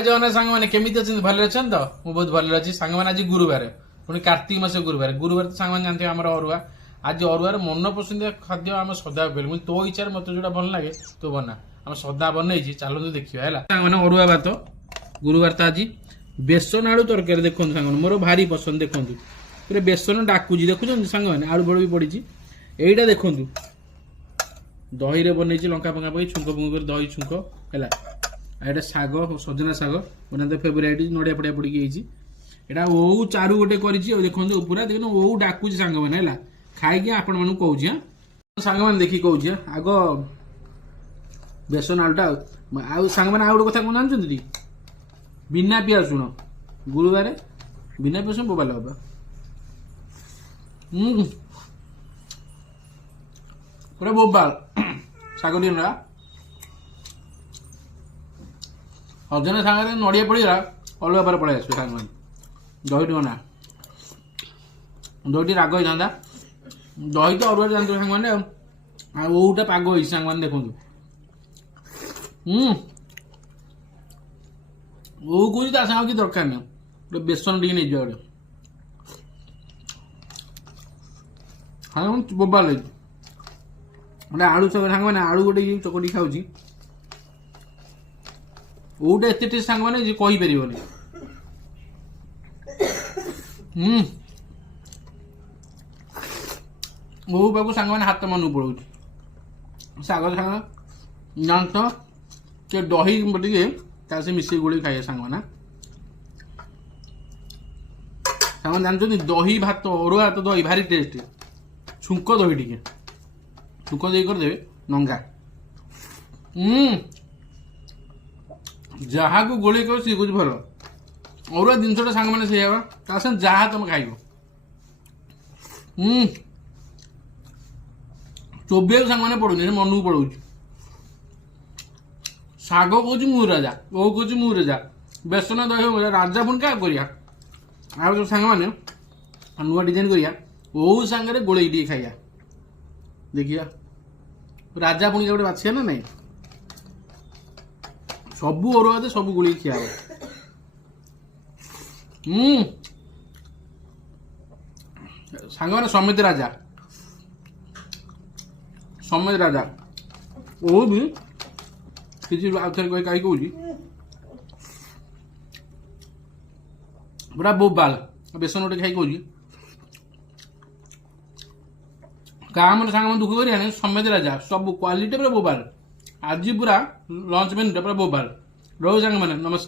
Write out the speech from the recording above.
जगन्नाथ सांग मैंने केमी अच्छा भले अच्छा तो मुझे बहुत भले अच्छी सांग मैंने आज गुरुवार पुणी कार्तिक मास गुरुवार गुरुवार तो सांग जानते हैं अरुआ आज अरुआर मन पसंद खाद्य आम सदा मुझे तो इच्छा मत जो भल लगे तो बना आम सदा बनई चलो देखिए है सांग मैंने अरुआ भात गुरुवार तो आज बेसन आलू तरकारी देखो सांग मोर भारी पसंद देखो पूरे बेसन डाकुची देखुं सांग मैंने आलू बड़ भी पड़ी यहीटा देखु दही रे बनई लंका फंका पकई छुंक फुंक कर दही छुंक है एटा शाग सजना शाग मैंने फेवरेट नड़िया फड़िया पड़ी एटा ओऊ चारू गोटे करी देखो पूरा देख ओऊ डाकुची सांग मैंने है खाई आपण मन कौच सांग मैंने देखी कौच आग बेसन आलूटा सांग मैंने आउ गोटे कथा कौन जानते बिना पिया शुण गुरुवार बिना पिया बोबाल हम पूरा बोबाल शाग टी ना सजना सांगे नड़िया पड़गला अलग बार पड़े आस सांग दही बना दही राग होता दही तो अरुआ जानते सांग मैंने ओटा पाग हो सांग मैंने देखो ओ कौन सांग कि दरकार नहीं गोटे बेसन टी नहीं गोटे हाँ बोबाल गोटे आलू सांग मैंने आलू गोटे चकटी खाऊँ ओटा एत टेस्ट सांग मैंने कहीपर ओ पाक सांग मैंने हाथ मन पड़ो शाग सांग जानत के दही टे मिसे गोली खाए सांग मैंने जानते दही भात अरुआ भात दही भारी टेस्ट छुंक दही टे छुंक दही करदे नंगा जहाँ को गोली कह सी कुछ भल अरुआ जिनसा सांग मैंने से जहाँ तुम खाइब चोबिया सांग मैंने पड़ूनी मन को पड़ो शाग कौच मु राजा ओ कौच मु राजा बेसन दही राजा पुणी क्या करिया जो सांग मैंने नुआ डिजाइन करिया ओ सांगे गोले टे खाइया देखिया राजा पुणी गोटे बाछिया ना नहीं सबू अरुआ सब गोली खिया सांग मैंने समित राजा ओ भी किसी आउ थे कहीं कह पूरा बोबाल बेसन गोटे खाई कह क्या मैंने सांग दुख कर समित राजा सब क्वालिटी पूरा बोबाल आज पूरा लंच मेन्यू पूरा बोबाल रो सांग मैंने नमस्कार।